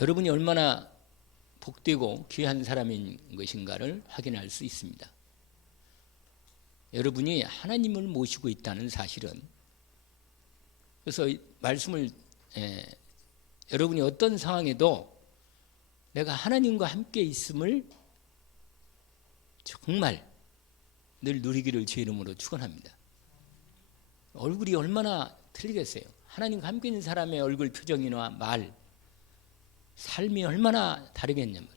여러분이 얼마나 복되고 귀한 사람인 것인가를 확인할 수 있습니다. 여러분이 하나님을 모시고 있다는 사실은, 그래서 말씀을 여러분이 어떤 상황에도 내가 하나님과 함께 있음을 정말 늘 누리기를 주의 이름으로 축원합니다. 얼굴이 얼마나 틀리겠어요. 하나님과 함께 있는 사람의 얼굴 표정이나 말, 삶이 얼마나 다르겠냐면,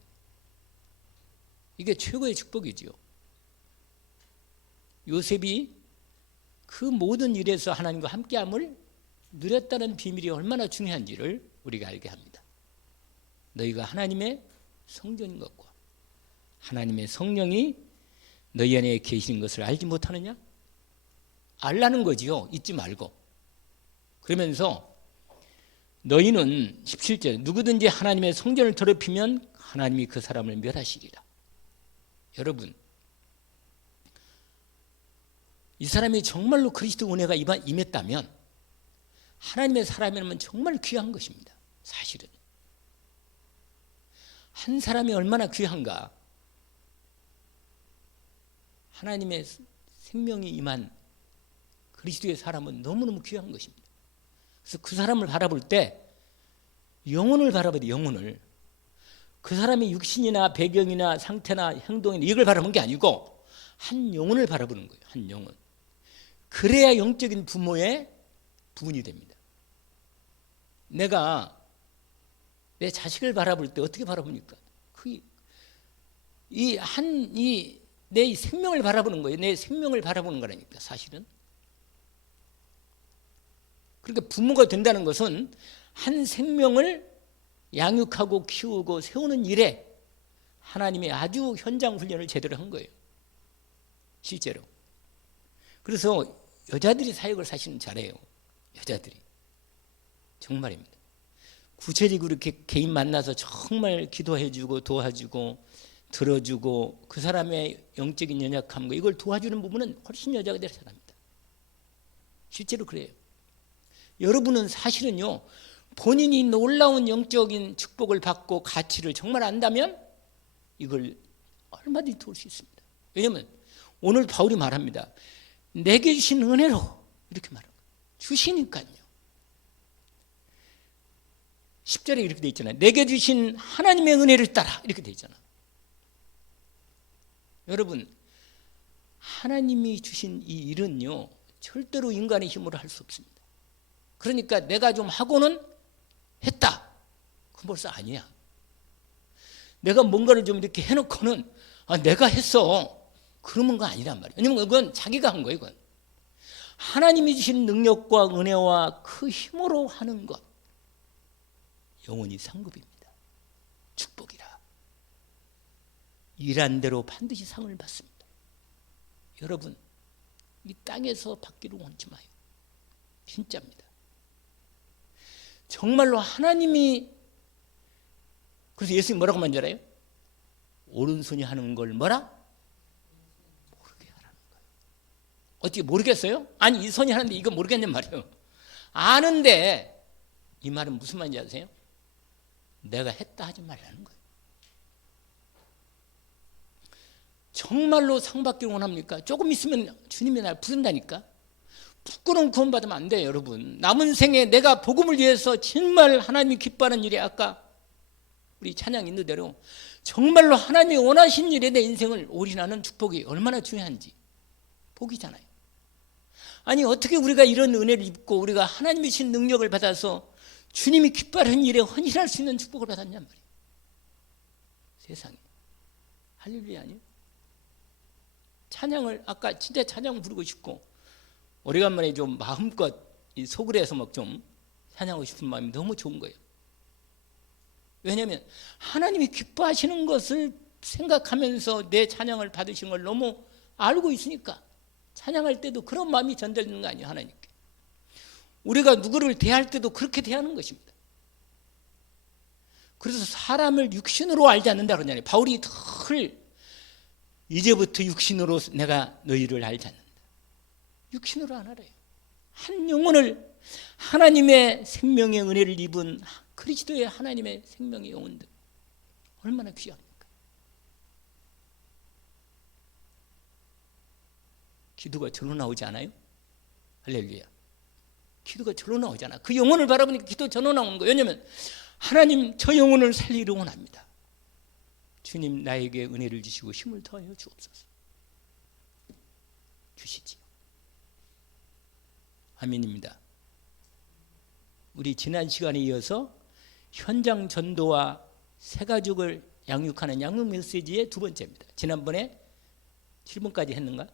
이게 최고의 축복이지요. 요셉이 그 모든 일에서 하나님과 함께함을 누렸다는 비밀이 얼마나 중요한지를 우리가 알게 합니다. 너희가 하나님의 성전인 것과 하나님의 성령이 너희 안에 계시는 것을 알지 못하느냐? 알라는 거지요. 잊지 말고. 그러면서 너희는 17절 누구든지 하나님의 성전을 더럽히면 하나님이 그 사람을 멸하시리라. 여러분, 이 사람이 정말로 그리스도 은혜가 임했다면 하나님의 사람이라면 정말 귀한 것입니다. 사실은 한 사람이 얼마나 귀한가. 하나님의 생명이 임한 그리스도의 사람은 너무너무 귀한 것입니다. 그래서 그 사람을 바라볼 때 영혼을 바라봐야 돼. 영혼을. 그 사람의 육신이나 배경이나 상태나 행동이나 이걸 바라보는 게 아니고 한 영혼을 바라보는 거예요. 한 영혼. 그래야 영적인 부모의 부분이 됩니다. 내가 내 자식을 바라볼 때 어떻게 바라봅니까? 내 생명을 바라보는 거예요. 내 생명을 바라보는 거라니까, 사실은. 그러니까 부모가 된다는 것은 한 생명을 양육하고 키우고 세우는 일에 하나님의 아주 현장 훈련을 제대로 한 거예요. 실제로. 그래서 여자들이 사역을 사실은 잘해요. 여자들이. 정말입니다. 구체적으로 이렇게 개인 만나서 정말 기도해주고 도와주고 들어주고 그 사람의 영적인 연약함과 이걸 도와주는 부분은 훨씬 여자들이 잘합니다. 실제로 그래요. 여러분은 사실은요, 본인이 놀라운 영적인 축복을 받고 가치를 정말 안다면 이걸 얼마든지 도울 수 있습니다. 왜냐하면 오늘 바울이 말합니다. 내게 주신 은혜로 이렇게 말합니다. 주시니까요. 10절에 이렇게 돼 있잖아요. 내게 주신 하나님의 은혜를 따라 이렇게 돼 있잖아요. 여러분, 하나님이 주신 이 일은요, 절대로 인간의 힘으로 할 수 없습니다. 그러니까 내가 좀 하고는 했다. 그건 벌써 아니야. 내가 뭔가를 좀 이렇게 해놓고는 내가 했어. 그러는 거 아니란 말이에요. 왜냐면 그건 자기가 한 거예요. 그건. 하나님이 주신 능력과 은혜와 그 힘으로 하는 것. 영원히 상급입니다. 축복이라. 일한 대로 반드시 상을 받습니다. 여러분, 이 땅에서 받기를 원치 마요. 진짜입니다. 정말로 하나님이, 그래서 예수님이 뭐라고 말한 줄 알아요? 오른손이 하는 걸 뭐라? 모르게 하라는 거예요. 어떻게 모르겠어요? 아니, 이 손이 하는데 이거 모르겠냔 말이에요. 아는데 이 말은 무슨 말인지 아세요? 내가 했다 하지 말라는 거예요. 정말로 상 받기를 원합니까? 조금 있으면 주님이 날 부른다니까. 부끄러운 구원 받으면 안 돼요, 여러분. 남은 생에 내가 복음을 위해서 정말 하나님이 기뻐하는 일이, 아까 우리 찬양 있는 대로 정말로 하나님이 원하신 일에 내 인생을 올인하는 축복이 얼마나 중요한지 복이잖아요. 아니, 어떻게 우리가 이런 은혜를 입고 우리가 하나님이 주신 능력을 받아서 주님이 기뻐하는 일에 헌신할 수 있는 축복을 받았냔 말이에요. 세상에. 할렐루야 아니에요? 찬양을, 아까 진짜 찬양 부르고 싶고 오래간만에 좀 마음껏 이 소그레에서 막 좀 찬양하고 싶은 마음이 너무 좋은 거예요. 왜냐하면 하나님이 기뻐하시는 것을 생각하면서 내 찬양을 받으신 걸 너무 알고 있으니까 찬양할 때도 그런 마음이 전달되는 거 아니에요, 하나님께. 우리가 누구를 대할 때도 그렇게 대하는 것입니다. 그래서 사람을 육신으로 알지 않는다 그러잖아요. 바울이 늘 이제부터 육신으로 내가 너희를 알지 않는다. 육신으로 안 알아요. 한 영혼을 하나님의 생명의 은혜를 입은 그리스도의 하나님의 생명의 영혼들 얼마나 귀합니까? 기도가 절로 나오지 않아요? 할렐루야. 기도가 절로 나오잖아. 그 영혼을 바라보니까 기도 절로 나오는 거예요. 왜냐하면 하나님 저 영혼을 살리려 원합니다. 주님 나에게 은혜를 주시고 힘을 더하여 주옵소서. 주시지요. 아멘입니다. 우리 지난 시간에 이어서 현장 전도와 새가족을 양육하는 양육 메시지의 두 번째입니다. 지난번에 7번까지 했는가?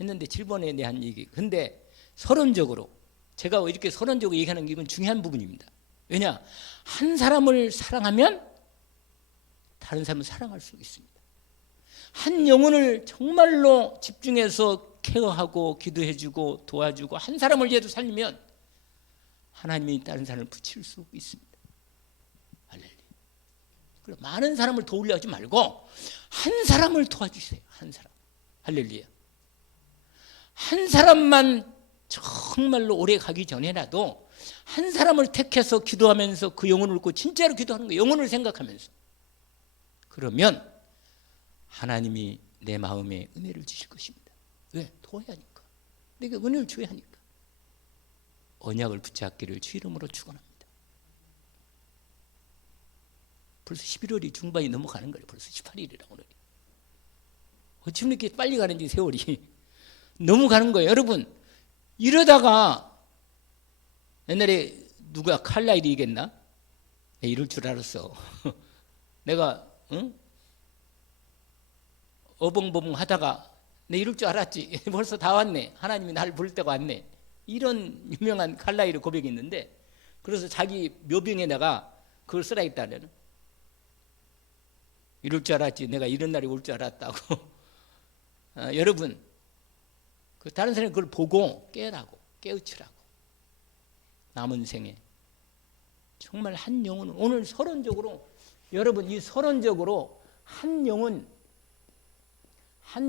했는데 7번에 대한 얘기. 근데 서론적으로 제가 이렇게 서론적으로 얘기하는 게 이건 중요한 부분입니다. 왜냐? 한 사람을 사랑하면 다른 사람을 사랑할 수 있습니다. 한 영혼을 정말로 집중해서 케어하고 기도해주고 도와주고 한 사람을 얘도 살리면 하나님이 다른 사람을 붙일 수 있습니다. 할렐루야. 그럼 많은 사람을 도우려 하지 말고 한 사람을 도와주세요. 한 사람. 할렐루야. 한 사람만 정말로 오래 가기 전에라도 한 사람을 택해서 기도하면서 그 영혼을 얻고 진짜로 기도하는 거예요. 영혼을 생각하면서. 그러면 하나님이 내 마음에 은혜를 주실 것입니다. 왜? 도와야 하니까. 내가 은혜를 줘야 하니까. 언약을 붙잡기를 주 이름으로 축원합니다. 벌써 11월이 중반이 넘어가는 거예요. 벌써 18일이라 오늘이. 어쩜 이렇게 빨리 가는지 세월이 너무 가는 거예요. 여러분 이러다가 옛날에 누가 칼라일이 이겼나? 내가 이럴 줄 알았어. 내가 어벙벙 하다가 내 이럴 줄 알았지. 벌써 다 왔네. 하나님이 나를 부를 때가 왔네. 이런 유명한 칼라일의 고백이 있는데 그래서 자기 묘병에다가 그걸 쓰라했다는 이럴 줄 알았지. 내가 이런 날이 올 줄 알았다고. 여러분 그 다른 사람이 그걸 보고 깨라고 깨우치라고 남은 생에 정말 한 영혼은 오늘 서론적으로 여러분 이 서론적으로 한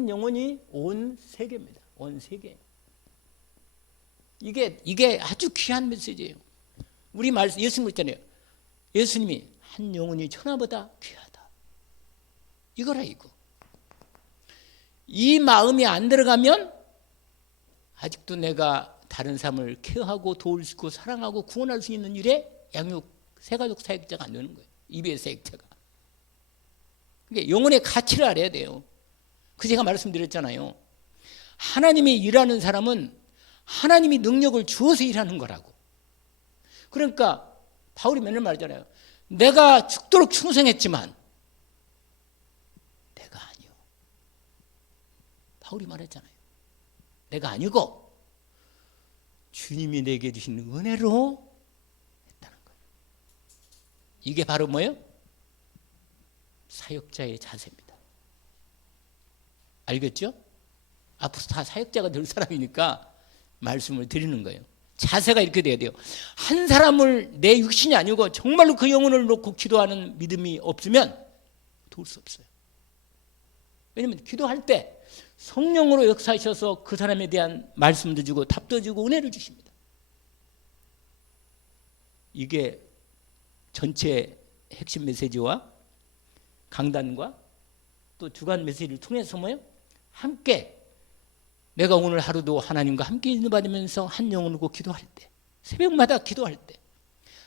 영혼이 온 세계입니다. 온 세계. 이게 아주 귀한 메시지예요. 우리 말씀 예수님 있잖아요. 예수님이 한 영혼이 천하보다 귀하다. 이거라 이거. 이 마음이 안 들어가면 아직도 내가 다른 사람을 케어하고 도울 수 있고 사랑하고 구원할 수 있는 일에 양육 새가족 사역자가 안 되는 거예요. 입의 사역자가. 그러니까 영혼의 가치를 알아야 돼요. 그 제가 말씀드렸잖아요. 하나님이 일하는 사람은 하나님이 능력을 주어서 일하는 거라고. 그러니까 바울이 맨날 말하잖아요. 내가 죽도록 충성했지만 내가 아니요. 바울이 말했잖아요. 내가 아니고 주님이 내게 주신 은혜로 했다는 거예요. 이게 바로 뭐예요? 사역자의 자세입니다. 알겠죠? 앞으로 다 사역자가 될 사람이니까 말씀을 드리는 거예요. 자세가 이렇게 돼야 돼요. 한 사람을 내 육신이 아니고 정말로 그 영혼을 놓고 기도하는 믿음이 없으면 도울 수 없어요. 왜냐하면 기도할 때 성령으로 역사하셔서 그 사람에 대한 말씀도 주고 답도 주고 은혜를 주십니다. 이게 전체 핵심 메시지와 강단과 또 주간 메시지를 통해서 뭐예요? 함께 내가 오늘 하루도 하나님과 함께 인도받으면서 한 영혼을 놓고 기도할 때 새벽마다 기도할 때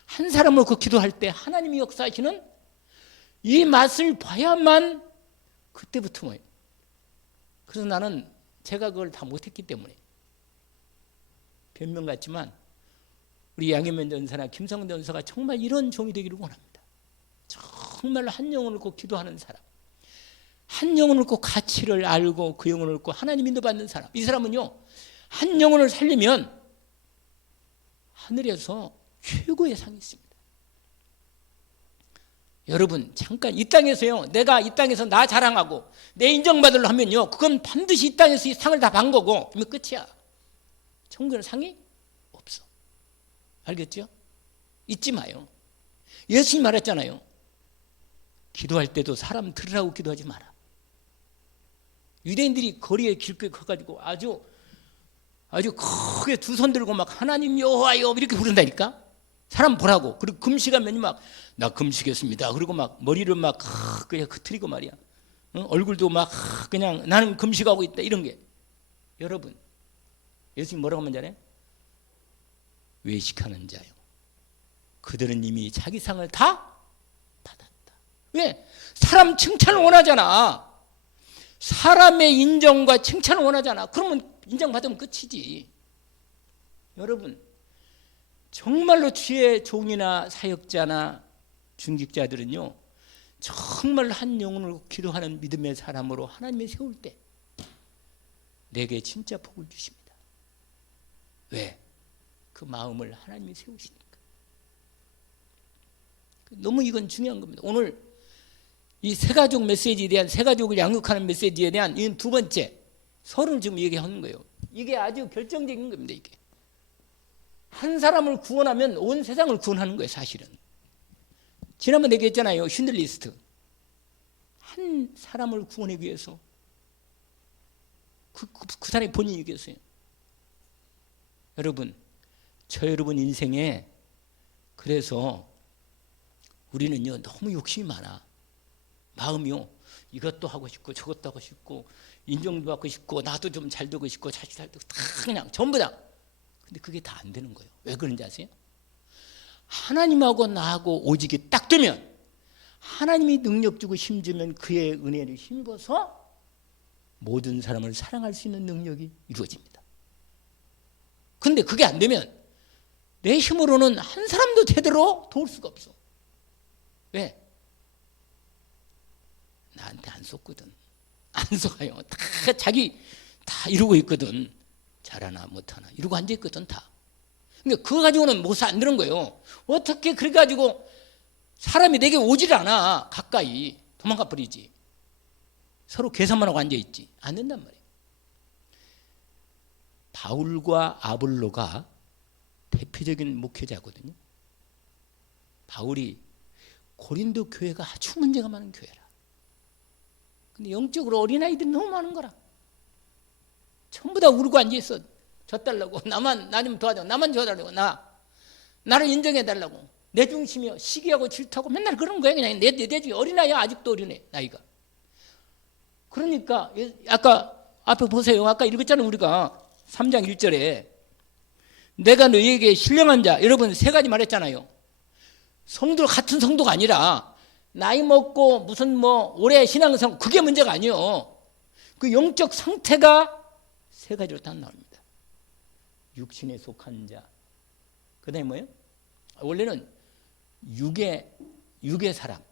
한 사람을 놓고 기도할 때 하나님이 역사하시는 이 맛을 봐야만 그때부터 뭐예요? 그래서 나는 제가 그걸 다 못했기 때문에 변명 같지만 우리 양현면 전사나 김성근 전사가 정말 이런 종이 되기를 원합니다. 정말로 한 영혼을 꼭 기도하는 사람, 한 영혼을 꼭 가치를 알고 그 영혼을 꼭 하나님 인도받는 사람. 이 사람은요 한 영혼을 살리면 하늘에서 최고의 상이 있습니다. 여러분 잠깐 이 땅에서요 내가 이 땅에서 나 자랑하고 내 인정받으려 하면요 그건 반드시 이 땅에서 이 상을 다 반 거고 그러면 끝이야. 천국에는 상이 없어. 알겠죠? 잊지 마요. 예수님이 말했잖아요. 기도할 때도 사람 들으라고 기도하지 마라. 유대인들이 거리에 길거리 커가지고 아주 아주 크게 두 손 들고 막 하나님 여호와여 이렇게 부른다니까. 사람 보라고. 그리고 금식하면 막 나 금식했습니다. 그리고 막 머리를 막 그냥 흐트리고 말이야. 얼굴도 막 그냥 나는 금식하고 있다 이런 게. 여러분, 예수님 뭐라고 하면 잘해? 외식하는 자요. 그들은 이미 자기 상을 다 받았다. 왜? 사람 칭찬을 원하잖아. 사람의 인정과 칭찬을 원하잖아. 그러면 인정받으면 끝이지. 여러분, 정말로 주의 종이나 사역자나 중직자들은요, 정말 한 영혼을 기도하는 믿음의 사람으로 하나님이 세울 때 내게 진짜 복을 주십니다. 왜? 그 마음을 하나님이 세우시니까. 너무 이건 중요한 겁니다. 오늘 이 새가족 메시지에 대한, 새가족을 양육하는 메시지에 대한 이 두 번째 서론을 지금 얘기하는 거예요. 이게 아주 결정적인 겁니다. 이게 한 사람을 구원하면 온 세상을 구원하는 거예요. 사실은 지난번에 얘기했잖아요. 쉰들리스트. 한 사람을 구원하기 위해서 그 사람이 본인이 얘기했어요. 여러분, 저 여러분 인생에 그래서 우리는요 너무 욕심이 많아. 마음이요, 이것도 하고 싶고 저것도 하고 싶고 인정도 받고 싶고 나도 좀 잘 되고 싶고 자식 잘 되고 다 그냥 전부 다. 근데 그게 다 안 되는 거예요. 왜 그런지 아세요? 하나님하고 나하고 오직이 딱 되면, 하나님이 능력 주고 힘주면 그의 은혜를 힘입어서 모든 사람을 사랑할 수 있는 능력이 이루어집니다. 근데 그게 안 되면 내 힘으로는 한 사람도 제대로 도울 수가 없어. 왜? 나한테 안 속거든. 안 속아요. 다 자기 다 이루고 있거든. 잘하나 못하나 이러고 앉아있거든 다. 그러니까 그거 가지고는 못사 안 되는 거예요. 어떻게 그래 가지고 사람이 내게 오질 않아. 가까이 도망가 버리지. 서로 계산만 하고 앉아있지. 안 된단 말이에요. 바울과 아볼로가 대표적인 목회자거든요. 바울이 고린도 교회가 아주 문제가 많은 교회라. 근데 영적으로 어린아이들이 너무 많은 거라. 전부 다 울고 앉아있어. 저 달라고. 나 좀 도와줘. 나만 도와달라고. 나를 인정해달라고. 내 중심이요. 시기하고 질투하고 맨날 그런 거예요. 그냥 내 중에 어린아이야. 아직도 어린애 나이가. 그러니까 아까 앞에 보세요. 아까 읽었잖아요. 우리가 3장 1절에 내가 너희에게 신령한 자, 여러분 세 가지 말했잖아요. 성도 같은 성도가 아니라 나이 먹고 무슨 뭐 오래 신앙성, 그게 문제가 아니에요. 그 영적 상태가 세 가지로 딱 나옵니다. 육신에 속한 자, 그 다음에 뭐예요? 원래는 육의 사람,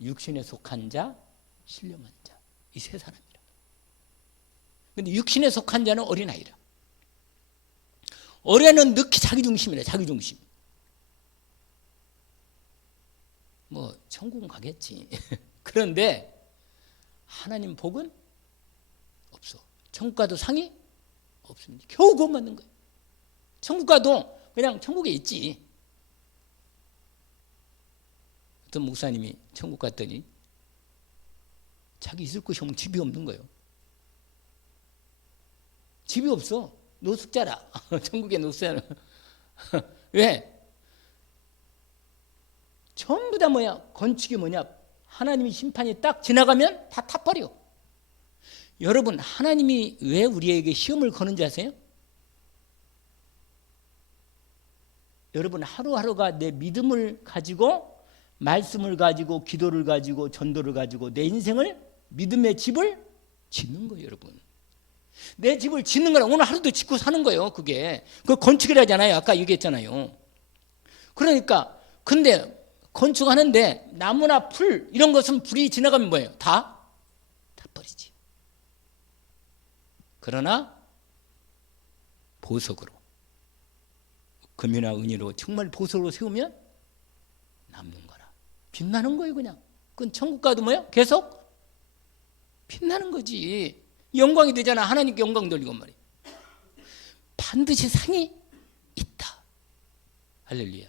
육신에 속한 자, 신령한 자, 이 세 사람이라. 근데 육신에 속한 자는 어린아이라. 어린아이는 늑히 자기중심이래. 자기중심. 뭐 천국은 가겠지. 그런데 하나님 복은 없어. 천국 가도 상이 없습니다. 겨우 구원 받는 거예요. 천국 가도 그냥 천국에 있지. 어떤 목사님이 천국 갔더니 자기 있을 곳이 없는, 집이 없는 거예요. 집이 없어. 노숙자라. 천국에 노숙자라. 왜? 전부 다 뭐야? 건축이 뭐냐? 하나님의 심판이 딱 지나가면 다 타버려. 여러분, 하나님이 왜 우리에게 시험을 거는지 아세요? 여러분, 하루하루가 내 믿음을 가지고, 말씀을 가지고, 기도를 가지고, 전도를 가지고 내 인생을, 믿음의 집을 짓는 거예요. 여러분, 내 집을 짓는 거라. 오늘 하루도 짓고 사는 거예요. 그게 그 건축이라잖아요. 아까 얘기했잖아요. 그러니까 근데 건축하는데 나무나 풀 이런 것은 불이 지나가면 뭐예요? 다 버리지. 그러나 보석으로, 금이나 은으로 정말 보석으로 세우면 남는 거라. 빛나는 거예요. 그냥 그건 천국 가도 뭐예요? 계속 빛나는 거지. 영광이 되잖아. 하나님께 영광 돌리고 말이에요. 반드시 상이 있다. 할렐루야.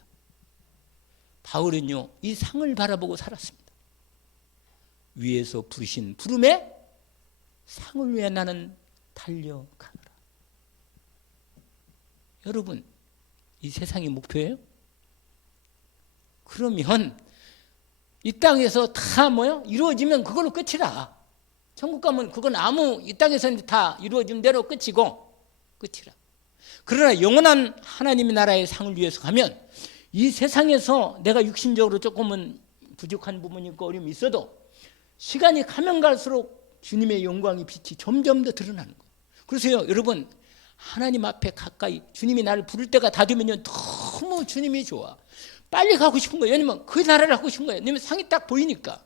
바울은요 이 상을 바라보고 살았습니다. 위에서 부르신 부름에 상을 위해 나는 달려가노라. 여러분, 이 세상이 목표예요? 그러면 이 땅에서 다 뭐요? 이루어지면 그걸로 끝이라. 천국 가면 그건 이 땅에서는 다 이루어진 대로 끝이고 끝이라. 그러나 영원한 하나님의 나라의 상을 위해서 가면 이 세상에서 내가 육신적으로 조금은 부족한 부분이 있고 어려움이 있어도 시간이 가면 갈수록 주님의 영광의 빛이 점점 더 드러나는 거예요. 그래서요, 여러분, 하나님 앞에 가까이 주님이 나를 부를 때가 다 되면요, 너무 주님이 좋아. 빨리 가고 싶은 거예요. 왜냐면 그 나라를 하고 싶은 거예요. 왜냐면 상이 딱 보이니까.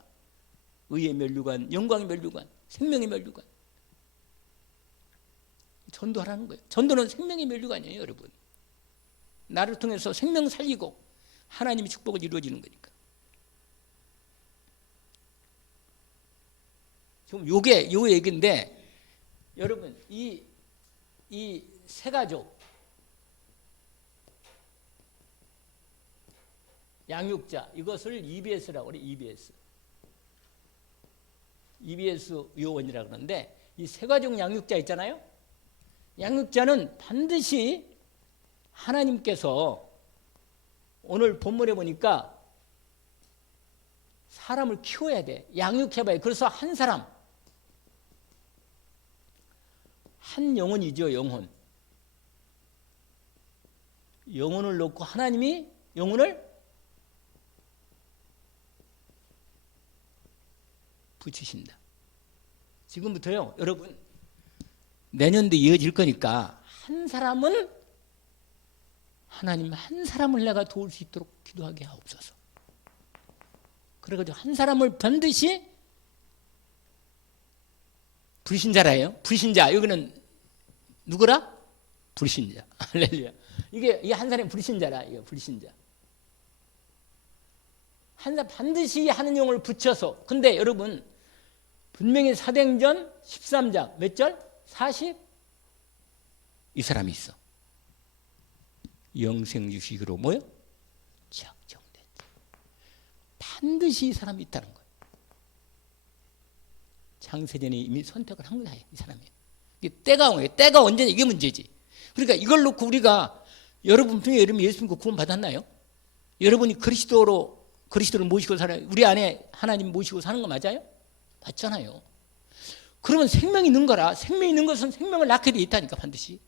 의의 면류관, 영광의 면류관, 생명의 면류관. 전도하라는 거예요. 전도는 생명의 면류관이에요, 여러분. 나를 통해서 생명 살리고 하나님의 축복을 이루어지는 거니까. 지금 요게 요 얘기인데, 여러분, 이 세 가족, 양육자, 이것을 EBS라고 그래요. EBS 요원이라고 그러는데, 이 세 가족 양육자 있잖아요. 양육자는 반드시 하나님께서 오늘 본문에 보니까 사람을 키워야 돼. 양육해봐야 돼. 그래서 한 사람, 한 영혼이죠. 영혼을 놓고 하나님이 영혼을 붙이신다. 지금부터요, 여러분, 내년도 이어질 거니까 한 사람은 하나님 한 사람을 내가 도울 수 있도록 기도하게 하옵소서. 그래가지고 한 사람을 반드시 불신자라요. 불신자. 여기는 누구라? 불신자. 할렐루야. 이게 한 사람이 불신자라. 이거 불신자. 한 사람 반드시 하는 영을 붙여서. 근데 여러분, 분명히 사도행전 13장 몇 절? 40? 이 사람이 있어. 영생 주시기로 뭐요? 작정된. 반드시 이 사람이 있다는 거예요. 창세전에 이미 선택을 한 거야, 이 사람이. 이게 때가 온 거예요. 때가 언제냐, 이게 문제지. 그러니까 이걸 놓고 우리가, 여러분 중에 예수 믿고 구원 받았나요? 여러분이 그리스도를 모시고 살아요. 우리 안에 하나님 모시고 사는 거 맞아요? 맞잖아요. 그러면 생명이 있는 거라. 생명이 있는 것은 생명을 낳게 돼 있다니까, 반드시.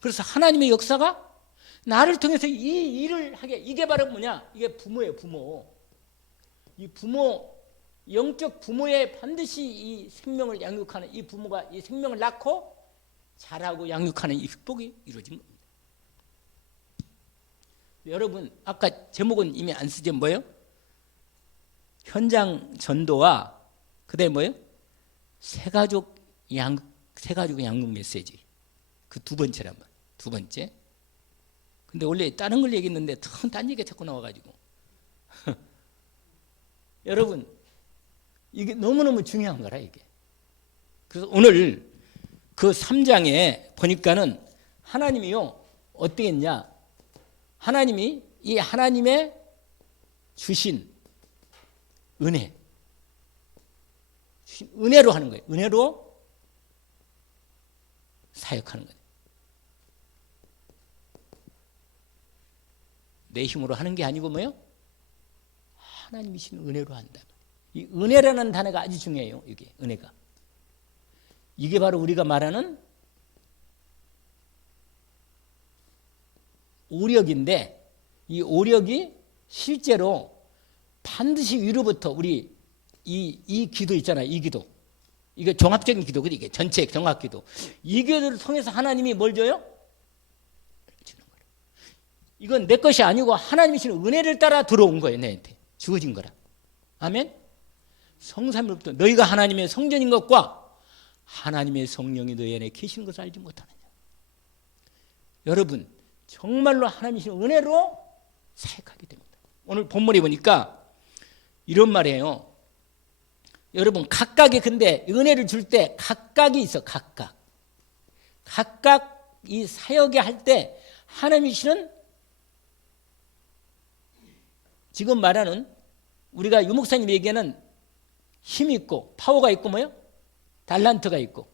그래서 하나님의 역사가 나를 통해서 이 일을 하게, 이게 바로 뭐냐? 이게 부모예요, 부모. 이 부모, 영적 부모에 반드시 이 생명을 양육하는, 이 부모가 이 생명을 낳고 자라고 양육하는 이 축복이 이루어진 겁니다. 여러분, 아까 제목은 이미 안 쓰죠. 뭐예요? 현장 전도와 그다음에 뭐예요? 세가족 양육 메시지. 그 두 번째란 말이에요. 두 번째. 근데 원래 다른 걸 얘기했는데 딴 얘기가 자꾸 나와가지고. 여러분, 이게 너무너무 중요한 거라, 이게. 그래서 오늘 그 3장에 보니까는 하나님이요, 어떻게 했냐. 하나님이 이 하나님의 주신 은혜로 하는 거예요. 은혜로 사역하는 거예요. 내 힘으로 하는 게 아니고 뭐예요? 하나님이 신 은혜로 한다. 이 은혜라는 단어가 아주 중요해요. 이게 은혜가. 이게 바로 우리가 말하는 오력인데, 이 오력이 실제로 반드시 위로부터 우리 이 기도 있잖아요. 이 기도. 이게 종합적인 기도, 이게 전체 종합 기도. 이 기도를 통해서 하나님이 뭘 줘요? 주는 거예요. 이건 내 것이 아니고 하나님이 주는 은혜를 따라 들어온 거예요. 내한테 주어진 거라. 아멘. 성삼위로부터 너희가 하나님의 성전인 것과 하나님의 성령이 너희 안에 계시는 것을 알지 못하느냐. 여러분, 정말로 하나님이 주는 은혜로 사역하게 됩니다. 오늘 본문에 보니까 이런 말이에요. 여러분, 각각의, 근데 은혜를 줄 때 각각이 있어. 각각 이 사역에 할 때 하나님이 주시는, 지금 말하는 우리가 유목사님 얘기하는 힘이 있고 파워가 있고 뭐요? 달란트가 있고,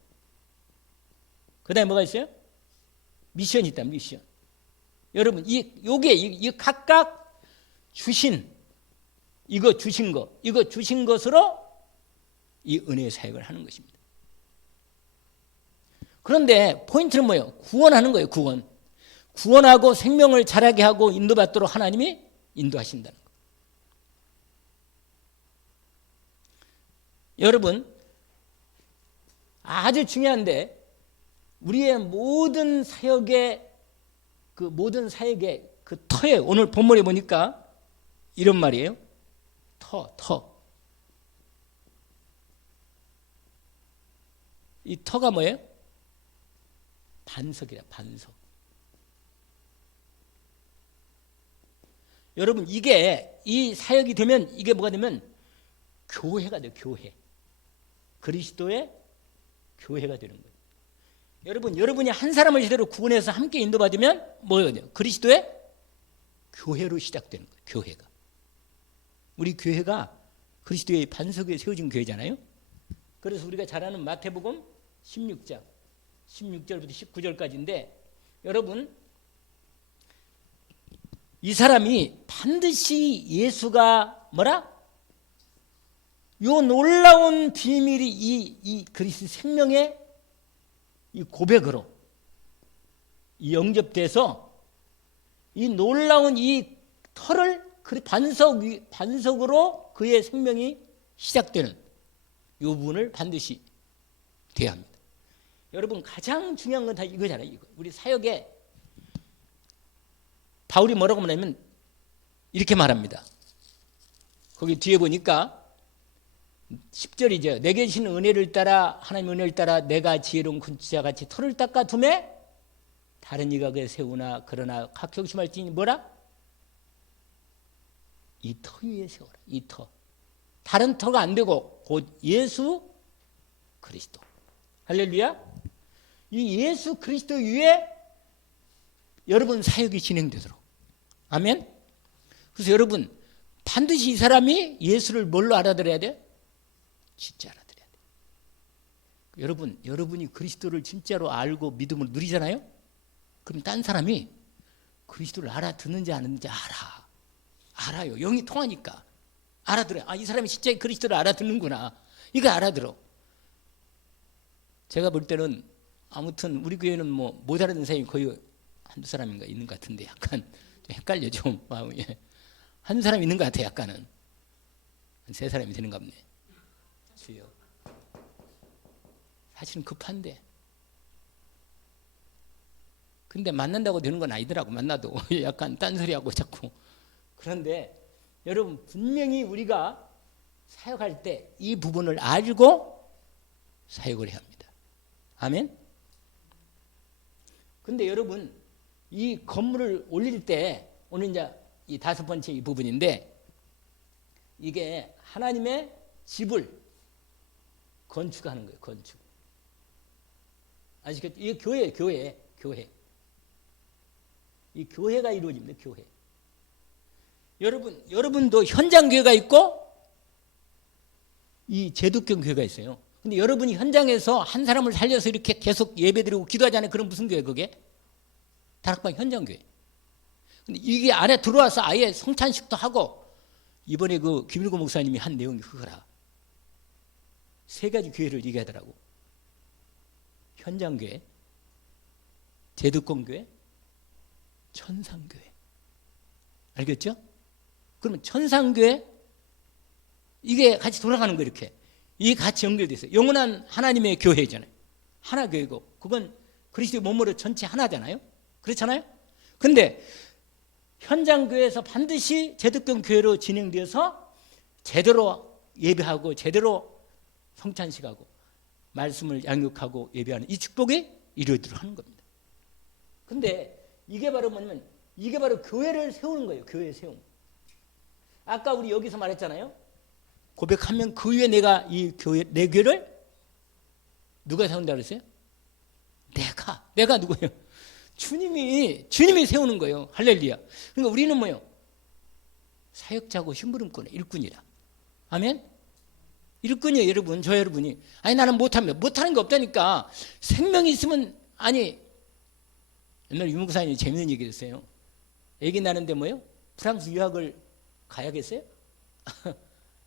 그 다음에 뭐가 있어요? 미션이 있다. 미션. 여러분 이 각각 주신 이거 주신 것으로 이 은혜의 사역을 하는 것입니다. 그런데 포인트는 뭐예요? 구원하는 거예요. 구원하고 생명을 자라게 하고 인도받도록 하나님이 인도하신다는 거예요. 여러분 아주 중요한데 우리의 모든 사역의 그 터에 오늘 본문에 보니까 이런 말이에요. 터. 이 터가 뭐예요? 반석이라 반석. 여러분 이 사역이 되면 이게 뭐가 되면 교회가 돼요. 교회. 그리스도의 교회가 되는 거예요. 여러분이 한 사람을 제대로 구원해서 함께 인도받으면 뭐예요? 그리스도의 교회로 시작되는 거예요. 교회가. 우리 교회가 그리스도의 반석 위에 세워진 교회잖아요. 그래서 우리가 잘 아는 마태복음 16장 16절부터 19절까지인데 여러분 이 사람이 반드시 예수가 뭐라? 요 놀라운 비밀이 이 그리스도 생명의 이 고백으로 이 영접돼서 이 놀라운 이 터를 그 반석으로 그의 생명이 시작되는 이 부분을 반드시 돼야 합니다. 여러분 가장 중요한 건 다 이거잖아요. 이거. 우리 사역에 바울이 뭐라고 말하면 이렇게 말합니다. 거기 뒤에 보니까 10절이죠. 내게 주신 은혜를 따라 하나님 은혜를 따라 내가 지혜로운 군주자같이 터를 닦아 두매 다른 이가 그에 세우나 그러나 각경심할지니 뭐라? 이 터 위에 세워라. 이 터. 다른 터가 안 되고 곧 예수 그리스도. 할렐루야. 이 예수 그리스도 위에 여러분 사역이 진행되도록. 아멘. 그래서 여러분 반드시 이 사람이 예수를 뭘로 알아들어야 돼? 진짜 알아들어야 돼. 여러분이 그리스도를 진짜로 알고 믿음을 누리잖아요. 그럼 딴 사람이 그리스도를 알아듣는지 안 듣는지 알아요. 영이 통하니까 알아들어요. 이 사람이 진짜 그리스도를 알아듣는구나. 이거 알아들어. 제가 볼 때는 아무튼 우리 교회는 뭐 못 알아듣는 사람이 거의 한두 사람인가 있는 것 같은데 약간 헷갈려 좀 마음이. 한 사람 있는 것 같아. 약간은 한 세 사람이 되는가 보네. 주여. 사실은 급한데. 근데 만난다고 되는 건 아니더라고. 만나도 약간 딴소리하고 자꾸. 그런데 여러분 분명히 우리가 사역할 때 이 부분을 알고 사역을 해야 합니다. 아멘. 근데 여러분 이 건물을 올릴 때 오늘 이제 이 5번째 이 부분인데 이게 하나님의 집을 건축하는 거예요. 건축. 아시겠죠? 이게 교회. 이 교회가 이루어집니다. 교회. 여러분도 현장 교회가 있고 이 제독경 교회가 있어요. 근데 여러분이 현장에서 한 사람을 살려서 이렇게 계속 예배드리고 기도하잖아요. 그럼 무슨 교회 그게? 다락방 현장 교회. 근데 이게 안에 들어와서 아예 성찬식도 하고 이번에 그 김일구 목사님이 한 내용이 그거라. 3가지 교회를 얘기하더라고. 현장 교회, 제독경 교회, 천상교회. 알겠죠? 그러면 천상교회 이게 같이 돌아가는 거 이렇게. 이게 같이 연결돼 있어요. 영원한 하나님의 교회잖아요. 하나 교회고 그건 그리스도의 몸으로 전체 하나잖아요. 그렇잖아요? 근데 현장 교회에서 반드시 제독경 교회로 진행되어서 제대로 예배하고 제대로 성찬식하고 말씀을 양육하고 예배하는 이 축복이 이루어지도록 하는 겁니다. 근데 이게 바로 뭐냐면 이게 바로 교회를 세우는 거예요. 교회 세움. 아까 우리 여기서 말했잖아요. 고백하면 그 위에 내가 이 교회 내 교회를 누가 세운다 그랬어요? 내가 누구예요? 주님이 세우는 거예요. 할렐루야. 그러니까 우리는 뭐예요? 사역자고 심부름꾼 일꾼이라. 아멘. 일꾼이에요. 여러분. 저 여러분이 나는 못하는 게 없다니까. 생명이 있으면 옛날 유목사님이 재밌는 얘기를 했어요. 아기 나는데 뭐예요? 프랑스 유학을 가야겠어요?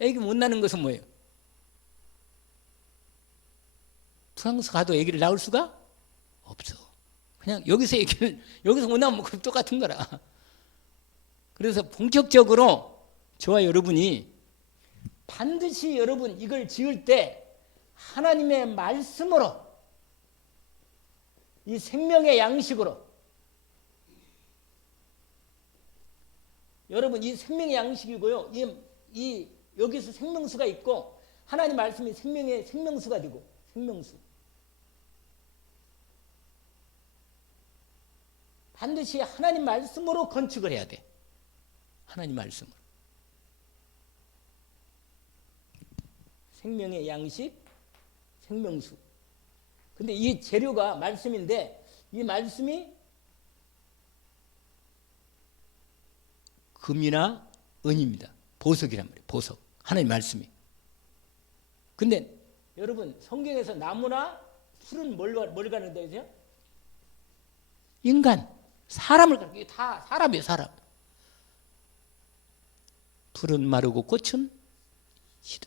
아기 못 낳는 것은 뭐예요? 프랑스 가도 아기를 낳을 수가 없어. 그냥 여기서 여기서 못 낳으면 그럼 똑같은 거라. 그래서 본격적으로 저와 여러분이 반드시 여러분 이걸 지을 때 하나님의 말씀으로 이 생명의 양식으로 여러분 이 생명의 양식이고요. 이 여기서 생명수가 있고 하나님 말씀이 생명의 생명수가 되고 생명수. 반드시 하나님 말씀으로 건축을 해야 돼. 하나님 말씀으로. 생명의 양식, 생명수. 근데 이 재료가 말씀인데 이 말씀이 금이나 은입니다. 보석이란 말이에요. 보석. 하나님 말씀이. 근데 여러분 성경에서 나무나 풀은 뭘 가는다 해서요? 인간, 사람을 가는 게 다 사람이에요. 사람. 풀은 마르고 꽃은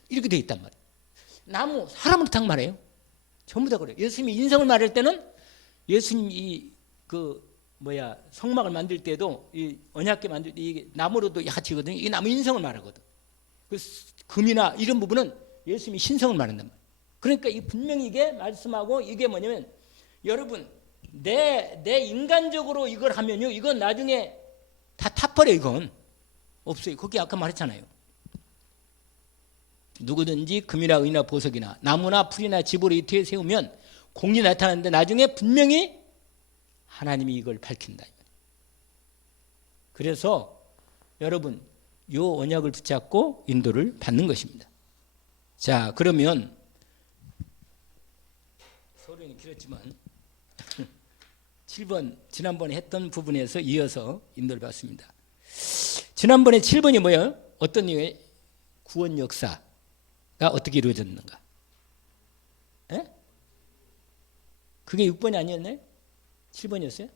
이렇게 돼 있단 말이에요. 나무, 사람을 딱 말해요. 전부 다 그래요. 예수님이 인성을 말할 때는 예수님 성막을 만들 때도 이 언약궤 만들 때 이게 나무로도 같이거든요. 이 나무 인성을 말하거든. 그 금이나 이런 부분은 예수님이 신성을 말한단 말이에요. 그러니까 이 분명히 이게 말씀하고 이게 뭐냐면 여러분 내 인간적으로 이걸 하면요. 이건 나중에 다 타버려 이건. 없어요. 거기 아까 말했잖아요. 누구든지 금이나 은이나 보석이나 나무나 풀이나 집으로 이 뒤에 세우면 공이 나타나는데 나중에 분명히 하나님이 이걸 밝힌다. 그래서 여러분 요 언약을 붙잡고 인도를 받는 것입니다. 자, 그러면 소리는 길었지만 7번 지난번에 했던 부분에서 이어서 인도를 받습니다. 지난번에 7번이 뭐예요? 어떤 이유의 구원 역사가 어떻게 이루어졌는가? 에? 그게 6번이 아니었나요? 7번이었어요?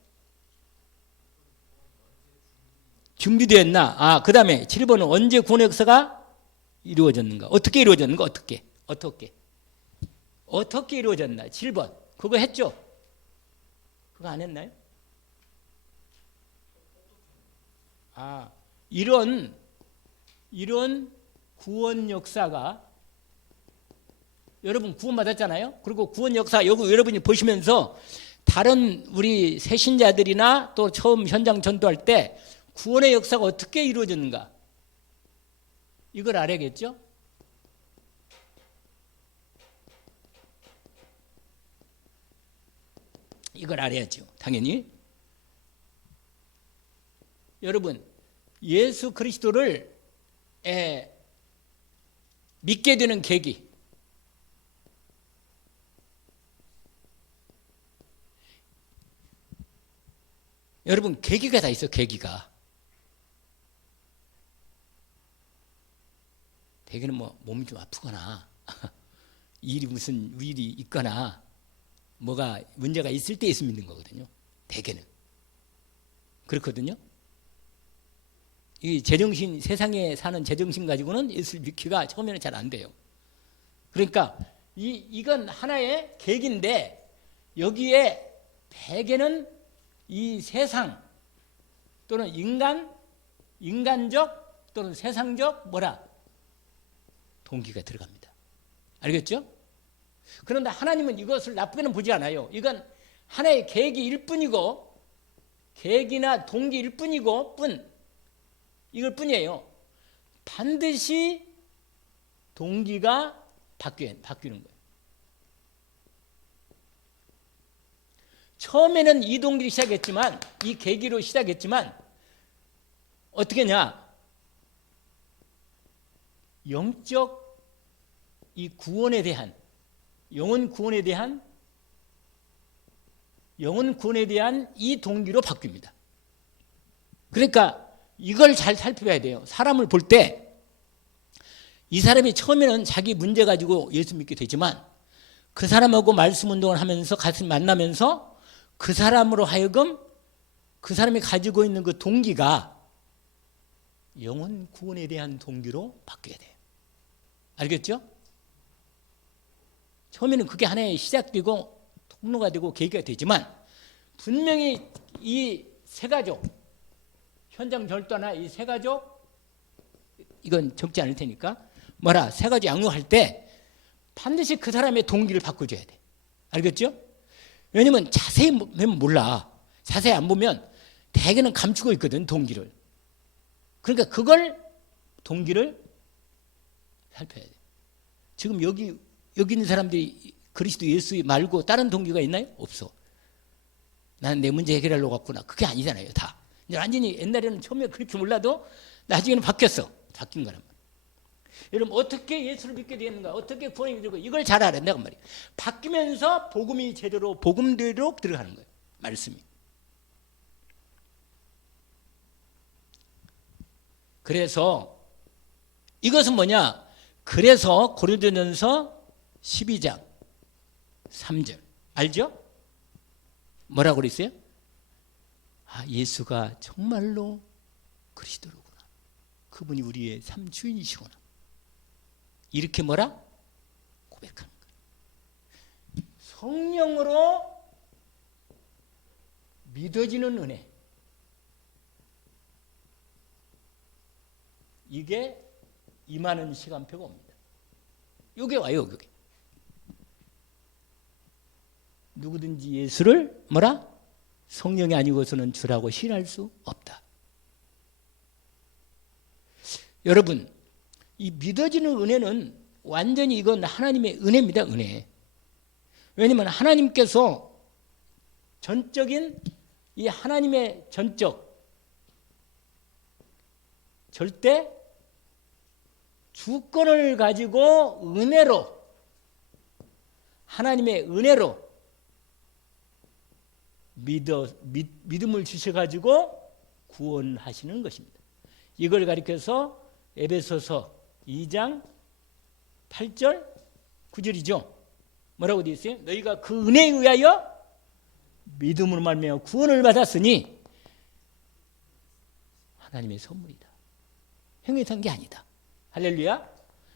준비되었나? 그 다음에 7번은 언제 구원 역사가 이루어졌는가? 어떻게 이루어졌는가? 어떻게 이루어졌나? 7번 그거 했죠? 그거 안 했나요? 이런 구원 역사가 여러분 구원 받았잖아요. 그리고 구원 역사 여기 여러분이 보시면서 다른 우리 새신자들이나 또 처음 현장 전도할 때 구원의 역사가 어떻게 이루어졌는가 이걸 알아야겠죠? 이걸 알아야죠. 당연히. 여러분 예수 그리스도를 믿게 되는 계기 여러분 계기가 다 있어. 계기가 대개는 뭐 몸이 좀 아프거나 무슨 일이 있거나 뭐가 문제가 있을 때 예수 믿는 거거든요. 대개는 그렇거든요. 이 제정신 세상에 사는 제정신 가지고는 예수를 믿기가 처음에는 잘 안 돼요. 그러니까 이건 하나의 계기인데 여기에 대개는 이 세상 또는 인간적 또는 세상적 동기가 들어갑니다. 알겠죠? 그런데 하나님은 이것을 나쁘게는 보지 않아요. 이건 하나의 계기일 뿐이고 계기나 동기일 뿐이고 이걸 뿐이에요. 반드시 동기가 바뀌는 거예요. 처음에는 이 동기를 시작했지만 이 계기로 시작했지만 어떻게 했냐? 영적 이 구원에 대한 영혼 구원에 대한 이 동기로 바뀝니다. 그러니까 이걸 잘 살펴봐야 돼요. 사람을 볼 때 이 사람이 처음에는 자기 문제 가지고 예수 믿게 되지만 그 사람하고 말씀 운동을 하면서 같이 만나면서 그 사람으로 하여금 그 사람이 가지고 있는 그 동기가 영혼 구원에 대한 동기로 바뀌어야 돼요. 알겠죠? 처음에는 그게 하나의 시작되고 통로가 되고 계기가 되지만 분명히 이 세 가족, 현장 절도나 이 세 가족, 이건 적지 않을 테니까 세 가지 양육할 때 반드시 그 사람의 동기를 바꿔줘야 돼. 알겠죠? 왜냐면 자세히 보면 몰라. 자세히 안 보면 대개는 감추고 있거든, 동기를. 그러니까 그걸 동기를 살펴야 돼. 지금 여기 있는 사람들이 그리스도 예수 말고 다른 동기가 있나요? 없어. 나는 내 문제 해결하려고 왔구나. 그게 아니잖아요, 다. 이제 완전히 옛날에는 처음에 그렇게 몰라도 나중에는 바뀌었어. 바뀐 거란 말이야. 여러분, 어떻게 예수를 믿게 되는가? 어떻게 구원이 되고 이걸 잘 알아야 된다고 말이에요. 바뀌면서 복음이 제대로 복음대로 들어가는 거예요. 말씀이. 그래서 이것은 뭐냐? 그래서 고린도전서 12장 3절 알죠? 뭐라고 그랬어요? 예수가 정말로 그리스도로구나. 그분이 우리의 삶 주인이시구나. 이렇게 고백하는 거예요. 성령으로 믿어지는 은혜. 이게 임하는 시간표가 옵니다. 요게 와요, 요게. 누구든지 예수를 성령이 아니고서는 주라고 시인할 수 없다. 여러분, 이 믿어지는 은혜는 완전히 이건 하나님의 은혜입니다, 은혜. 왜냐하면 하나님께서 전적인 이 하나님의 전적, 절대 주권을 가지고 은혜로, 하나님의 은혜로 믿음을 주셔가지고 구원하시는 것입니다. 이걸 가리켜서 에베소서 2장 8절 9절이죠. 뭐라고 되어 있어요? 너희가 그 은혜에 의하여 믿음으로 말미암아 구원을 받았으니 하나님의 선물이다. 행위에 산 게 아니다. 할렐루야.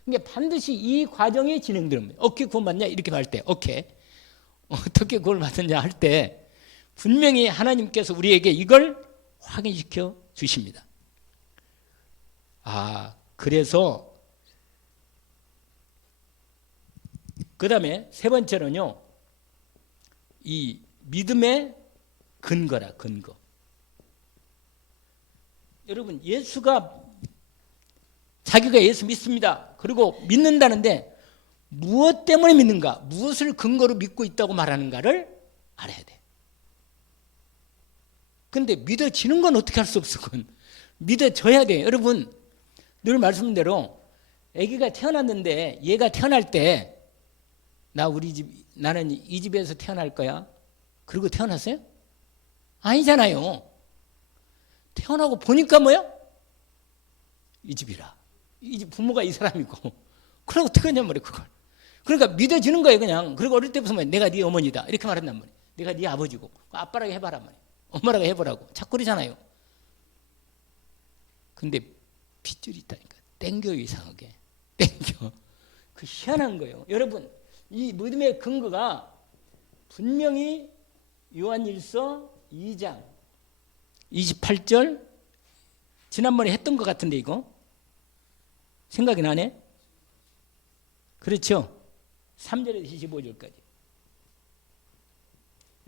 그러니까 반드시 이 과정이 진행되는 거예요. 어떻게 구원받냐? 이렇게 말 때, 어떻게 구원을 받았냐 할 때 분명히 하나님께서 우리에게 이걸 확인시켜 주십니다. 그래서 그 다음에 세 번째는요, 이 믿음의 근거라, 근거. 여러분, 예수가 자기가 예수 믿습니다. 그리고 믿는다는데 무엇 때문에 믿는가? 무엇을 근거로 믿고 있다고 말하는가를 알아야 돼. 근데 믿어지는 건 어떻게 할 수 없어. 그건 믿어져야 돼. 여러분, 늘 말씀한 대로 아기가 태어났는데 얘가 태어날 때 나는 이 집에서 태어날 거야. 그리고 태어났어요? 아니잖아요. 태어나고 보니까 뭐야? 이 집이라. 이 집 부모가 이 사람이고. 그럼 어떻게 하냔 말이에요, 그걸. 그러니까 믿어지는 거예요, 그냥. 그리고 어릴 때부터 내가 네 어머니다. 이렇게 말한단 말이에요. 내가 네 아버지고. 아빠라고 해봐란 말이에요. 엄마라고 해보라고. 착거리잖아요. 근데 핏줄이 있다니까. 땡겨요, 이상하게. 땡겨. 그 희한한 거예요. 여러분, 이 믿음의 근거가 분명히 요한일서 2장 28절 지난번에 했던 것 같은데 이거 생각이 나네? 그렇죠? 3절에서 25절까지.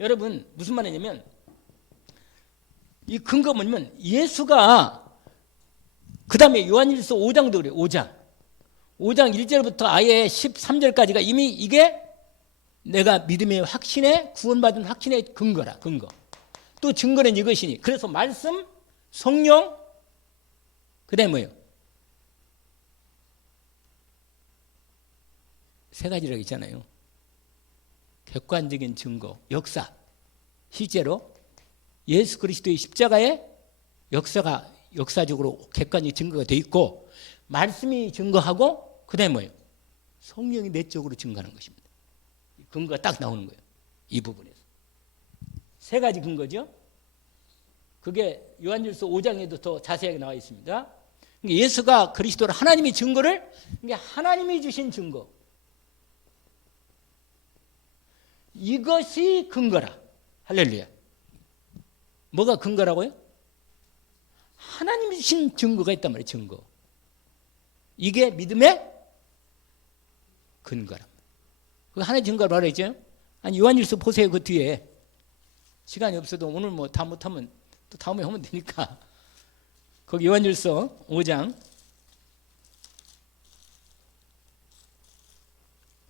여러분, 무슨 말이냐면 이 근거가 뭐냐면 예수가 그 다음에 요한일서 5장도 그래요. 5장 1절부터 아예 13절까지가 이미 이게 내가 믿음의 확신에 구원받은 확신의 근거라. 근거. 또 증거는 이것이니. 그래서 말씀, 성령, 그 다음에 뭐예요? 세 가지라고 있잖아요. 객관적인 증거, 역사. 실제로 예수 그리스도의 십자가의 역사적으로 객관적인 증거가 돼 있고, 말씀이 증거하고, 그 다음에 뭐예요? 성령이 내적으로 증거하는 것입니다. 근거가 딱 나오는 거예요. 이 부분에서. 세 가지 근거죠. 그게 요한일서 5장에도 더 자세하게 나와 있습니다. 예수가 그리스도를 하나님이 증거를, 이게 하나님이 주신 증거, 이것이 근거라. 할렐루야. 뭐가 근거라고요? 하나님이 주신 증거가 있단 말이에요. 증거. 이게 믿음의 근거라. 그 하나의 증거를 뭐라 했죠? 아니 요한일서 보세요. 그 뒤에 시간이 없어도 오늘 뭐 다 못하면 또 다음에 하면 되니까 거기 요한일서 5장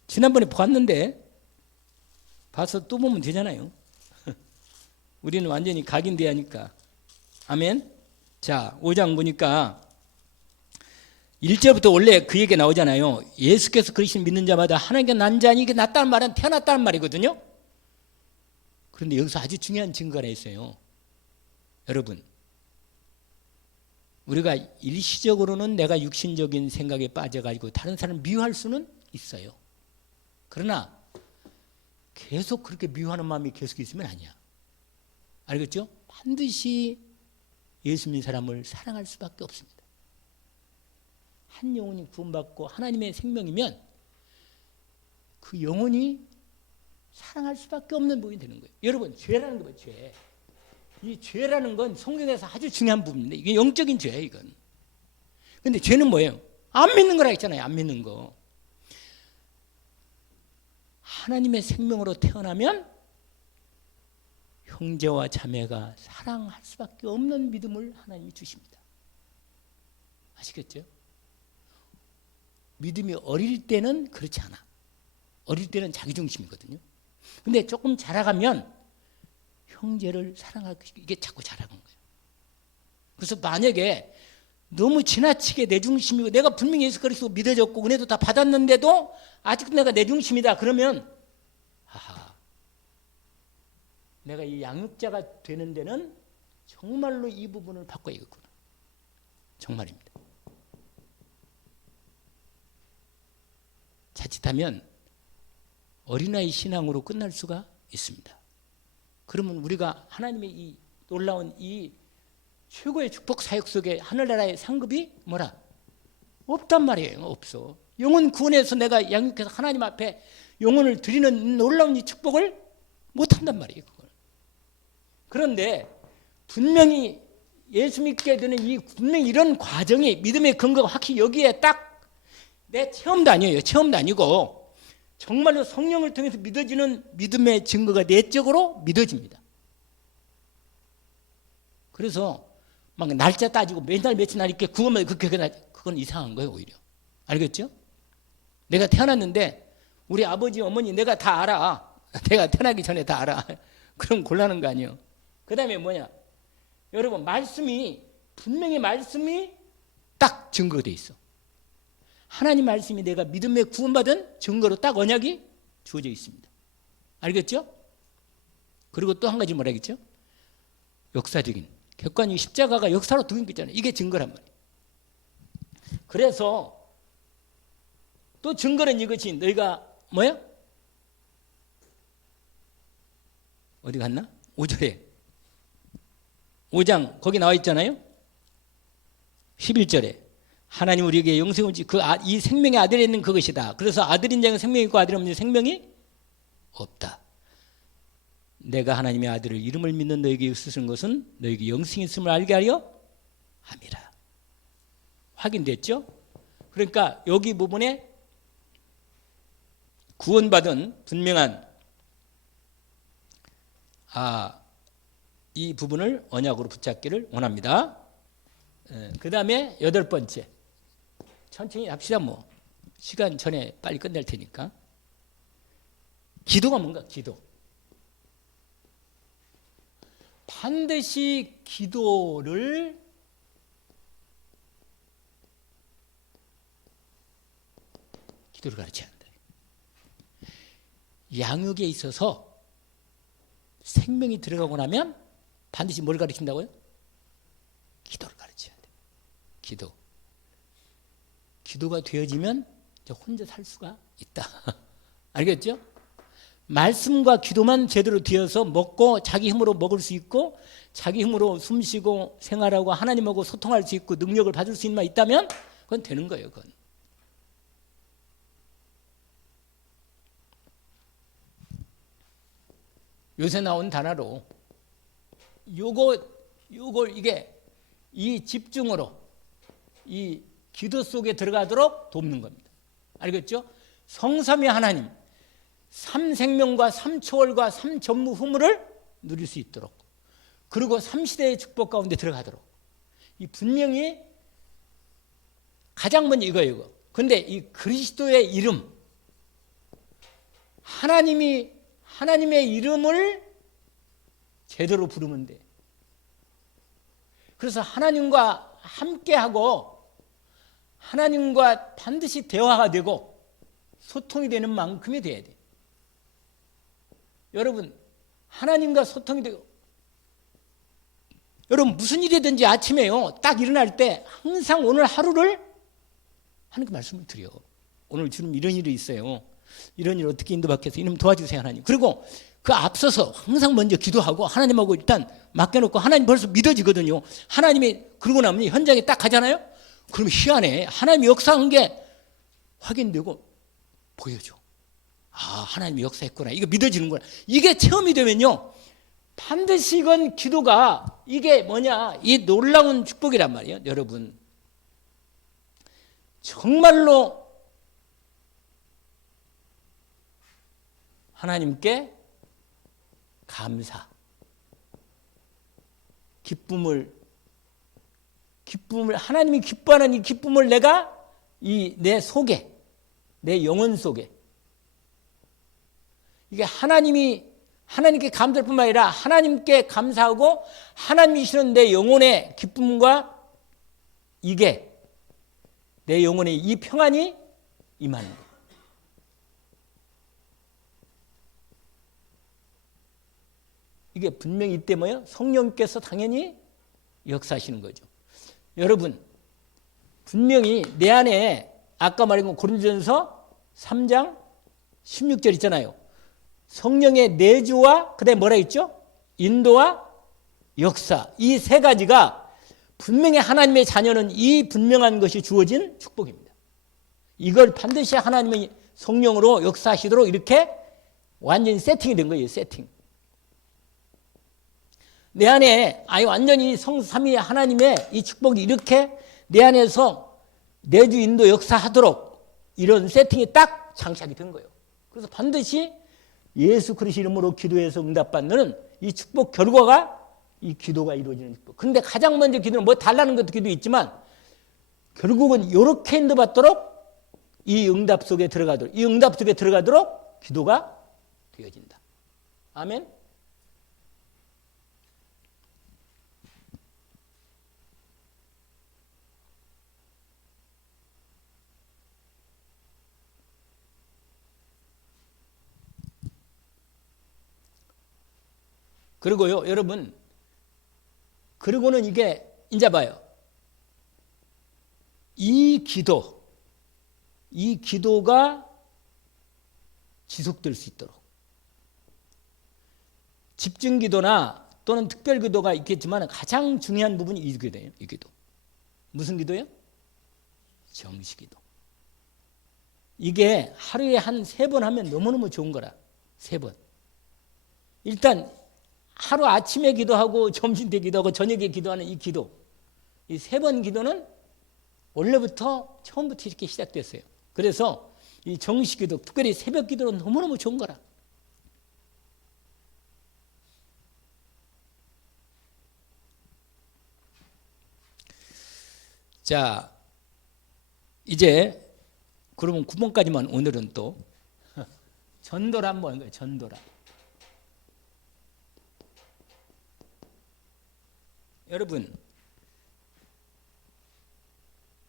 지난번에 봤는데 봐서 또 보면 되잖아요. 우리는 완전히 각인돼야 하니까. 아멘. 자 5장 보니까 1절부터 원래 그 얘기가 나오잖아요. 예수께서 그리스도를 믿는 자마다 하나님께 난 자니 이게 낫다는 말은 태어났다는 말이거든요. 그런데 여기서 아주 중요한 증거가 있어요. 여러분, 우리가 일시적으로는 내가 육신적인 생각에 빠져가지고 다른 사람을 미워할 수는 있어요. 그러나 계속 그렇게 미워하는 마음이 계속 있으면 아니야. 알겠죠? 반드시 예수 믿는 사람을 사랑할 수밖에 없습니다. 한 영혼이 구원받고 하나님의 생명이면 그 영혼이 사랑할 수밖에 없는 부분이 되는 거예요. 여러분, 죄라는 거 봐요. 죄. 이 죄라는 건 성경에서 아주 중요한 부분인데 이게 영적인 죄예요. 이건. 근데 죄는 뭐예요? 안 믿는 거라 했잖아요. 안 믿는 거. 하나님의 생명으로 태어나면 형제와 자매가 사랑할 수밖에 없는 믿음을 하나님이 주십니다. 아시겠죠? 믿음이 어릴 때는 그렇지 않아. 어릴 때는 자기중심이거든요. 근데 조금 자라가면 형제를 사랑하기 이게 자꾸 자라는 거예요. 그래서 만약에 너무 지나치게 내 중심이고 내가 분명히 예수 그리스도 믿어졌고 은혜도 다 받았는데도 아직도 내가 내 중심이다 그러면 아하, 내가 이 양육자가 되는 데는 정말로 이 부분을 바꿔야겠구나. 정말입니다. 자칫하면 어린아이 신앙으로 끝날 수가 있습니다. 그러면 우리가 하나님의 이 놀라운 이 최고의 축복 사역 속에 하늘나라의 상급이 뭐라? 없단 말이에요. 없어. 영혼 구원해서 내가 양육해서 하나님 앞에 영혼을 드리는 놀라운 이 축복을 못한단 말이에요. 그걸. 그런데 분명히 예수 믿게 되는 이 분명히 이런 과정이 믿음의 근거가 확실히 여기에 딱 내 체험도 아니에요. 체험도 아니고 정말로 성령을 통해서 믿어지는 믿음의 증거가 내적으로 믿어집니다. 그래서 막 날짜 따지고 맨날 며칠 날 이렇게 그것만 그건 이상한 거예요. 오히려. 알겠죠? 내가 태어났는데 우리 아버지 어머니 내가 다 알아. 내가 태어나기 전에 다 알아. 그럼 곤란한 거 아니에요. 그 다음에 뭐냐? 여러분 말씀이 분명히 말씀이 딱 증거돼 있어. 하나님 말씀이 내가 믿음에 구원받은 증거로 딱 언약이 주어져 있습니다. 알겠죠? 그리고 또 한 가지 뭐라 했죠? 역사적인 객관적인 십자가가 역사로 두긴 있잖아요. 이게 증거란 말이에요. 그래서 또 증거는 이것이 너희가 뭐야? 어디 갔나? 5절에 5장 거기 나와 있잖아요. 11절에 하나님 우리에게 영생을 주시 이 생명의 아들에 있는 그것이다. 그래서 아들인 자는 생명이 있고 아들 없는 생명이 없다. 내가 하나님의 아들을 이름을 믿는 너에게 쓰신 것은 너에게 영생이 있음을 알게 하려 함이라. 확인됐죠? 그러니까 여기 부분에 구원받은 분명한 이 부분을 언약으로 붙잡기를 원합니다. 그 다음에 8번째. 천천히 합시다. 뭐 시간 전에 빨리 끝낼 테니까. 기도가 뭔가? 기도를 가르쳐야 한다. 양육에 있어서 생명이 들어가고 나면 반드시 뭘 가르친다고요? 기도를 가르쳐야 돼. 기도가 되어지면 혼자 살 수가 있다. 알겠죠? 말씀과 기도만 제대로 되어서 먹고 자기 힘으로 먹을 수 있고 자기 힘으로 숨쉬고 생활하고 하나님하고 소통할 수 있고 능력을 받을 수 있는 만 있다면 그건 되는 거예요. 그건. 요새 나온 단어로 요걸 이게 이 집중으로 이 기도 속에 들어가도록 돕는 겁니다. 알겠죠? 성삼위 하나님, 삼생명과 삼초월과 삼전무후무를 누릴 수 있도록, 그리고 삼시대의 축복 가운데 들어가도록. 이 분명히 가장 먼저 이거예요. 이거. 근데 이 그리스도의 이름, 하나님의 이름을 제대로 부르면 돼. 그래서 하나님과 함께하고 하나님과 반드시 대화가 되고 소통이 되는 만큼이 돼야 돼. 여러분, 하나님과 소통이 되고, 여러분 무슨 일이든지 아침에요 딱 일어날 때 항상 오늘 하루를 하나님께 말씀을 드려. 오늘 지금 이런 일이 있어요. 이런 일 어떻게 인도받겠어요? 이놈 도와주세요 하나님. 그리고 그 앞서서 항상 먼저 기도하고 하나님하고 일단 맡겨놓고 하나님 벌써 믿어지거든요. 하나님이 그러고 나면 현장에 딱 가잖아요. 그럼 희한해. 하나님이 역사한 게 확인되고 보여줘. 아, 하나님이 역사했구나. 이거 믿어지는구나. 이게 체험이 되면요 반드시 이건 기도가 이게 뭐냐 이 놀라운 축복이란 말이에요. 여러분 정말로 하나님께 감사, 기쁨을 하나님이 기뻐하는 이 기쁨을 내가 이 내 속에, 내 영혼 속에, 이게 하나님께 감사할 뿐만 아니라 하나님께 감사하고 하나님이 주시는 내 영혼의 기쁨과 이게 내 영혼의 이 평안이 임하는 거예요. 이게 분명히 이때 뭐예요? 성령께서 당연히 역사하시는 거죠. 여러분 분명히 내 안에 아까 말한 고린도전서 3장 16절 있잖아요. 성령의 내주와 그다음에 뭐라 했죠? 인도와 역사, 이 세 가지가 분명히 하나님의 자녀는 이 분명한 것이 주어진 축복입니다. 이걸 반드시 하나님의 성령으로 역사하시도록 이렇게 완전히 세팅이 된 거예요. 세팅. 내 안에 완전히 성삼위 하나님의 이 축복이 이렇게 내 안에서 내주 인도 역사하도록 이런 세팅이 딱 장착이 된 거예요. 그래서 반드시 예수 그리스도 이름으로 기도해서 응답받는 이 축복 결과가 이 기도가 이루어지는 축복. 그런데 가장 먼저 기도는 뭐 달라는 것도 기도 있지만 결국은 이렇게 인도받도록 이 응답 속에 들어가도록 기도가 되어진다. 아멘. 그리고요, 여러분, 그리고는 이게, 이제 봐요. 이 기도가 지속될 수 있도록. 집중 기도나 또는 특별 기도가 있겠지만 가장 중요한 부분이 이 기도예요, 이 기도. 무슨 기도예요? 정시 기도. 이게 하루에 한 3번 하면 너무너무 좋은 거라. 3번. 일단, 하루 아침에 기도하고 점심 때 기도하고 저녁에 기도하는 이 기도, 이 3번 기도는 원래부터 처음부터 이렇게 시작됐어요. 그래서 이 정식 기도, 특별히 새벽 기도는 너무너무 좋은 거라. 자, 이제 그러면 9번까지만 오늘은 또 전도라 한번 거예요. 전도라. 여러분,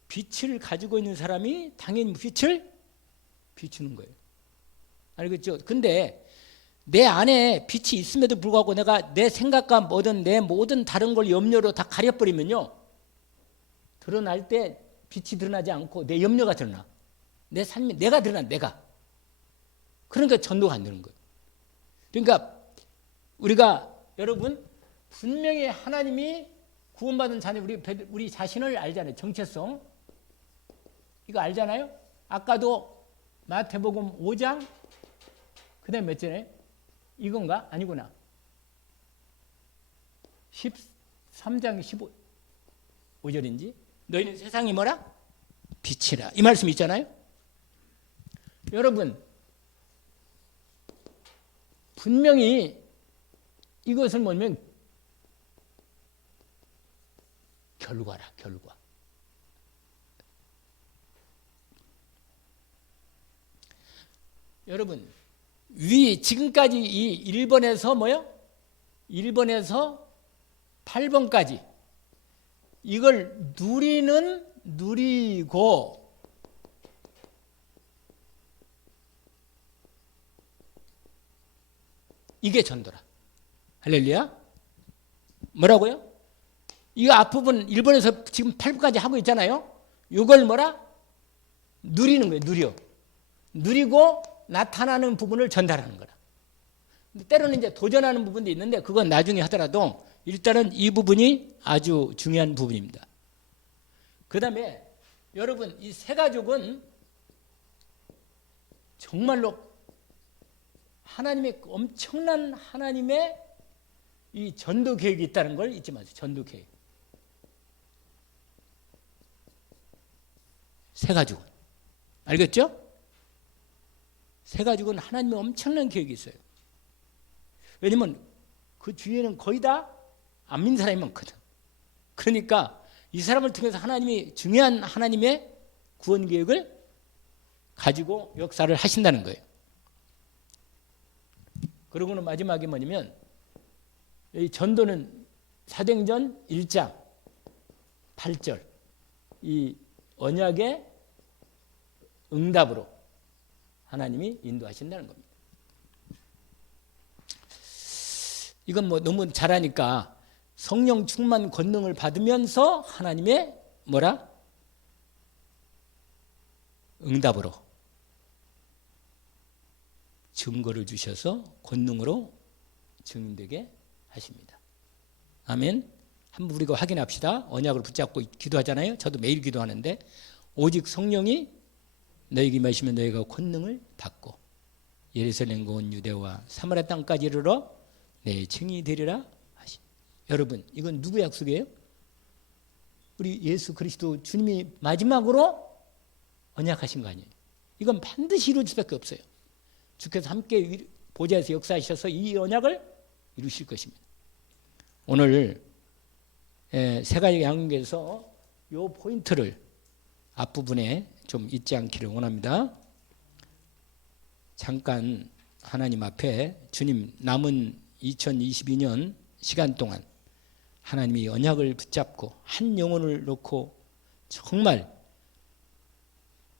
빛을 가지고 있는 사람이 당연히 빛을 비추는 거예요. 알겠죠? 근데 내 안에 빛이 있음에도 불구하고 내가 내 생각과 뭐든 내 모든 다른 걸 염려로 다 가려버리면요, 드러날 때 빛이 드러나지 않고 내 염려가 드러나. 내 삶이 내가 드러나. 내가. 그러니까 전도가 안 되는 거예요. 그러니까 우리가 여러분 분명히 하나님이 구원받은 자녀 우리 자신을 알잖아요. 정체성. 이거 알잖아요. 아까도 마태복음 5장 그다음에 몇 절에 이건가? 아니구나. 13장 15절인지 너희는 세상이 뭐라? 빛이라. 이 말씀 있잖아요. 여러분 분명히 이것을 뭐냐면 결과라. 결과. 여러분 지금까지 이 1번에서 뭐요? 1번에서 8번까지 이걸 누리고 이게 전도라. 할렐루야. 뭐라고요? 이 앞부분 1번에서 지금 8번까지 하고 있잖아요. 이걸 뭐라? 누리는 거예요. 누리고 나타나는 부분을 전달하는 거라. 때로는 이제 도전하는 부분도 있는데 그건 나중에 하더라도 일단은 이 부분이 아주 중요한 부분입니다. 그 다음에 여러분 이 세 가족은 정말로 하나님의 엄청난 하나님의 이 전도 계획이 있다는 걸 잊지 마세요. 전도 계획. 세 가족은 알겠죠? 세 가족은 하나님의 엄청난 계획이 있어요. 왜냐면 그 주위에는 거의 다 안 믿는 사람이 많거든. 그러니까 이 사람을 통해서 하나님이 중요한 하나님의 구원 계획을 가지고 역사를 하신다는 거예요. 그러고는 마지막에 뭐냐면 이 전도는 사도행전 1장 8절 이 언약의 응답으로 하나님이 인도하신다는 겁니다. 이건 뭐 너무 잘하니까 성령 충만 권능을 받으면서 하나님의 뭐라? 응답으로 증거를 주셔서 권능으로 증인되게 하십니다. 아멘. 한번 우리가 확인합시다. 언약을 붙잡고 기도하잖아요. 저도 매일 기도하는데 오직 성령이 너희에게 임하시면 너희가 권능을 받고 예루살렘과 온 유대와 사마리아 땅까지 이르러 내 증인이 되리라 하시. 여러분 이건 누구 약속이에요? 우리 예수 그리스도 주님이 마지막으로 언약하신 거 아니에요. 이건 반드시 이루어질 수밖에 없어요. 주께서 함께 보좌에서 역사하셔서 이 언약을 이루실 것입니다. 오늘 세 가지 양육에서 이 포인트를 앞부분에 좀 잊지 않기를 원합니다. 잠깐 하나님 앞에 주님 남은 2022년 시간 동안 하나님이 언약을 붙잡고 한 영혼을 놓고 정말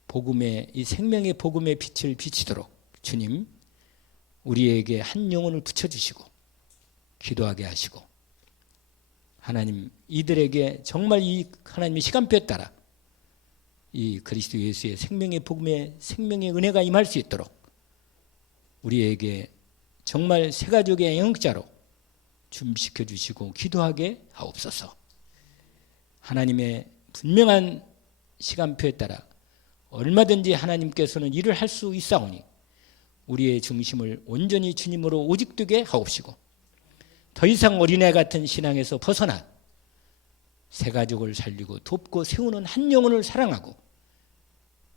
복음의 이 생명의 복음의 빛을 비치도록 주님 우리에게 한 영혼을 붙여주시고 기도하게 하시고 하나님 이들에게 정말 이 하나님의 시간표에 따라 이 그리스도 예수의 생명의 복음의 생명의 은혜가 임할 수 있도록 우리에게 정말 세 가족의 영역자로 준비시켜 주시고 기도하게 하옵소서. 하나님의 분명한 시간표에 따라 얼마든지 하나님께서는 일을 할 수 있사오니 우리의 중심을 온전히 주님으로 오직되게 하옵시고 더 이상 어린애 같은 신앙에서 벗어나 새 가족을 살리고 돕고 세우는 한 영혼을 사랑하고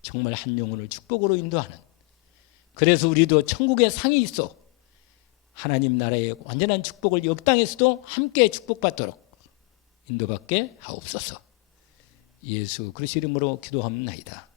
정말 한 영혼을 축복으로 인도하는 그래서 우리도 천국의 상이 있어 하나님 나라의 완전한 축복을 이 땅에서도 함께 축복받도록 인도받게 하옵소서. 예수 그리스도 이름으로 기도합나이다.